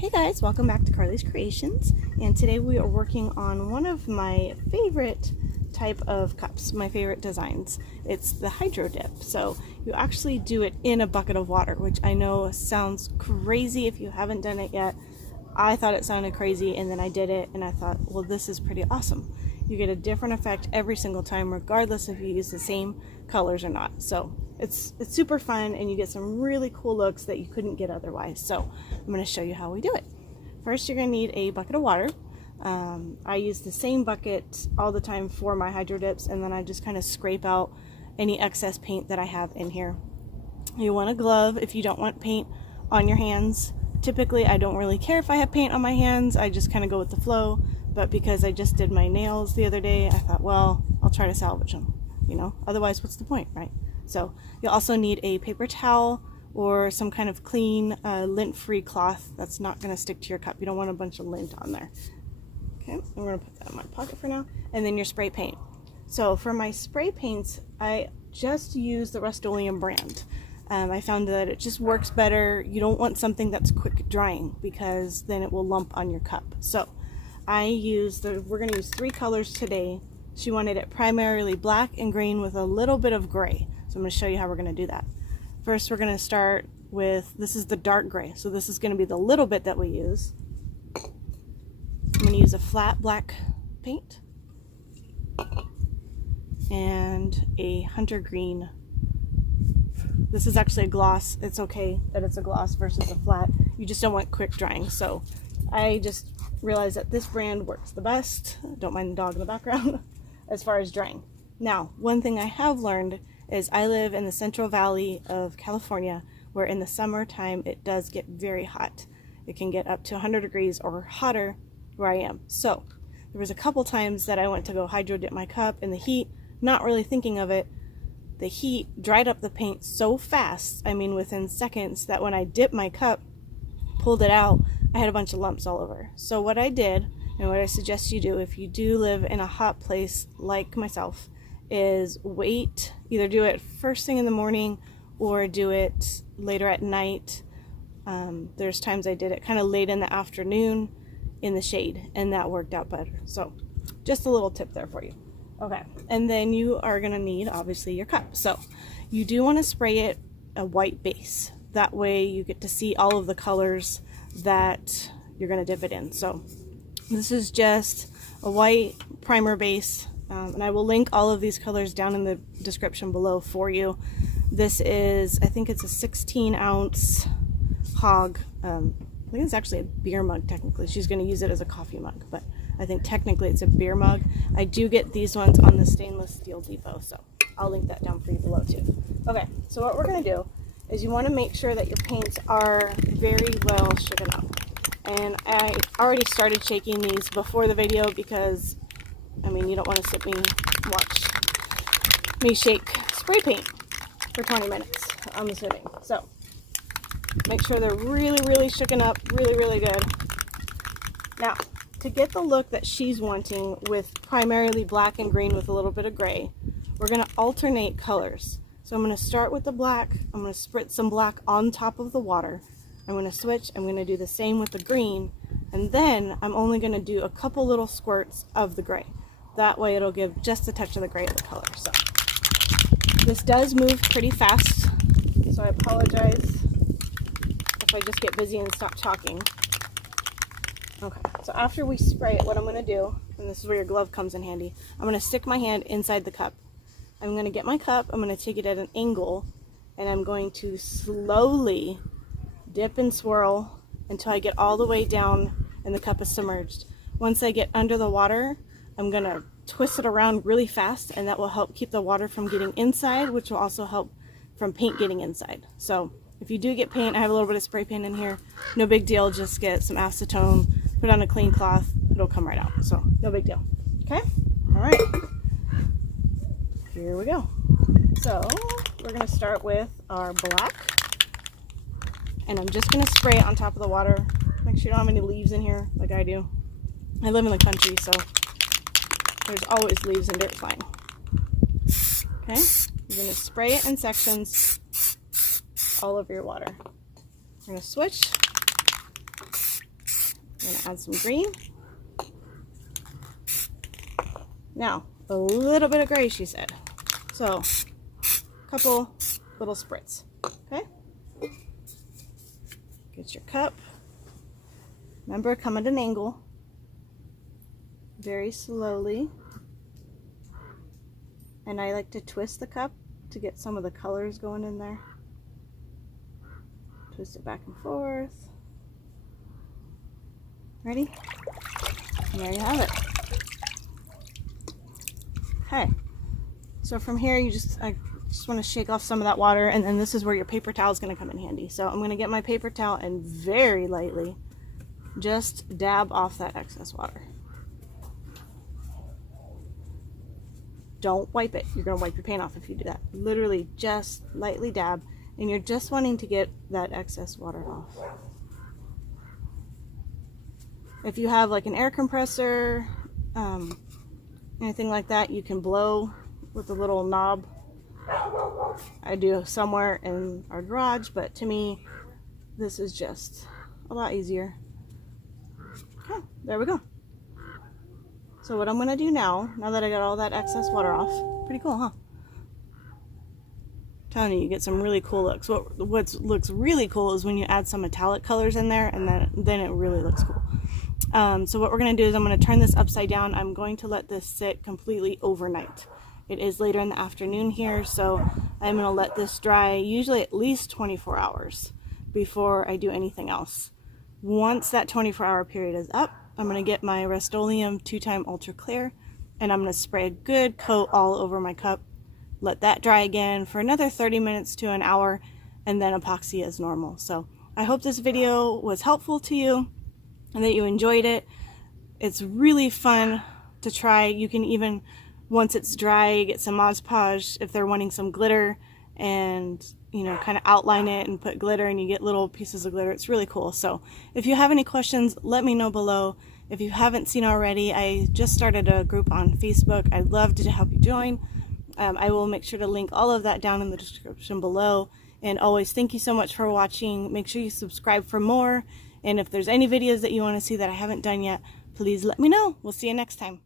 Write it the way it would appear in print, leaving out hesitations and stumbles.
Hey guys, welcome back to Carly's Creations, and today we are working on one of my favorite type of cups, my favorite designs. It's the hydro dip. So you actually do it in a bucket of water, which I know sounds crazy if you haven't done it yet. I thought it sounded crazy, and then I did it and I thought, well, this is pretty awesome. You get a different effect every single time, regardless if you use the same colors or not. So it's super fun, and you get some really cool looks that you couldn't get otherwise. So I'm going to show you how we do it. First, you're going to need a bucket of water. I use the same bucket all the time for my hydro dips, and then I just kind of scrape out any excess paint that I have in here. You want a glove if you don't want paint on your hands. Typically, I don't really care if I have paint on my hands. I just kind of go with the flow. But because I just did my nails the other day, I thought, well, I'll try to salvage them. You know, otherwise, what's the point, right? So you'll also need a paper towel or some kind of clean lint-free cloth that's not going to stick to your cup. You don't want a bunch of lint on there. Okay, I'm going to put that in my pocket for now. And then your spray paint. So for my spray paints, I just use the Rust-Oleum brand. I found that it just works better. You don't want something that's quick drying because then it will lump on your cup. So we're going to use 3 colors today. She wanted it primarily black and green with a little bit of gray. So I'm going to show you how we're going to do that. First, we're going to start with, this is the dark gray. So this is going to be the little bit that we use. I'm going to use a flat black paint and a hunter green. This is actually a gloss. It's okay that it's a gloss versus a flat. You just don't want quick drying. So I just realized that this brand works the best. Don't mind the dog in the background as far as drying. Now, one thing I have learned is I live in the Central Valley of California, where in the summertime it does get very hot. It can get up to 100 degrees or hotter where I am. So there was a couple times that I went to go hydro dip my cup in the heat, not really thinking of it. The heat dried up the paint so fast, I mean within seconds, that when I dipped my cup, pulled it out, I had a bunch of lumps all over. So what I did, and what I suggest you do if you do live in a hot place like myself, is wait, either do it first thing in the morning or do it later at night. There's times I did it kind of late in the afternoon in the shade, and that worked out better. So just a little tip there for you. Okay, and then you are going to need obviously your cup. So you do want to spray it a white base. That way you get to see all of the colors that you're going to dip it in. So this is just a white primer base, and I will link all of these colors down in the description below for you. This is, I think it's a 16-ounce hog. I think it's actually a beer mug technically. She's going to use it as a coffee mug, but I think technically it's a beer mug. I do get these ones on the Stainless Steel Depot, so I'll link that down for you below too. Okay, so what we're going to do is you want to make sure that your paints are very well shaken up. And I already started shaking these before the video because, I mean, you don't want to watch me shake spray paint for 20 minutes, I'm assuming. So make sure they're really, really shaken up, really, really good. Now, to get the look that she's wanting with primarily black and green with a little bit of gray, we're going to alternate colors. So I'm going to start with the black. I'm going to spritz some black on top of the water. I'm going to switch. I'm going to do the same with the green. And then I'm only going to do a couple little squirts of the gray. That way it'll give just a touch of the gray of the color. So this does move pretty fast. So I apologize if I just get busy and stop talking. Okay, so after we spray it, what I'm going to do, and this is where your glove comes in handy, I'm going to stick my hand inside the cup. I'm going to get my cup, I'm going to take it at an angle, and I'm going to slowly dip and swirl until I get all the way down and the cup is submerged. Once I get under the water, I'm going to twist it around really fast, and that will help keep the water from getting inside, which will also help from paint getting inside. So if you do get paint, I have a little bit of spray paint in here, no big deal, just get some acetone, put on a clean cloth, it'll come right out. So no big deal. Okay? All right. Here we go. So we're going to start with our black, and I'm just going to spray it on top of the water. Make sure you don't have any leaves in here like I do. I live in the country, so there's always leaves and dirt flying. Okay, you're going to spray it in sections all over your water. We're going to switch, I'm gonna add some green. Now, a little bit of gray, she said. So, a couple little spritz, okay? Get your cup. Remember, come at an angle. Very slowly. And I like to twist the cup to get some of the colors going in there. Twist it back and forth. Ready? And there you have it. Okay. So from here, I just want to shake off some of that water, and then this is where your paper towel is going to come in handy. So I'm going to get my paper towel and very lightly just dab off that excess water. Don't wipe it. You're going to wipe your paint off if you do that. Literally just lightly dab, and you're just wanting to get that excess water off. If you have like an air compressor, anything like that, you can blow with a little knob. I do somewhere in our garage, but to me, this is just a lot easier. Okay, there we go. So what I'm going to do now that I got all that excess water off, pretty cool, huh? I'm telling you, you get some really cool looks. What looks really cool is when you add some metallic colors in there, and then it really looks cool. So what we're going to do is I'm going to turn this upside down. I'm going to let this sit completely overnight. It is later in the afternoon here, so I'm going to let this dry usually at least 24 hours before I do anything else. Once that 24-hour period is up, I'm going to get my Rust-Oleum 2-time Ultra Clear, and I'm going to spray a good coat all over my cup. Let that dry again for another 30 minutes to an hour, and then epoxy as normal. So I hope this video was helpful to you and that you enjoyed it. It's really fun to try. You can even, once it's dry, get some Mod Podge if they're wanting some glitter, and you know, kind of outline it and put glitter, and you get little pieces of glitter. It's really cool. So if you have any questions, let me know below. If you haven't seen already, I just started a group on Facebook. I'd love to help you join. I will make sure to link all of that down in the description below. And always, thank you so much for watching. Make sure you subscribe for more. And if there's any videos that you want to see that I haven't done yet, please let me know. We'll see you next time.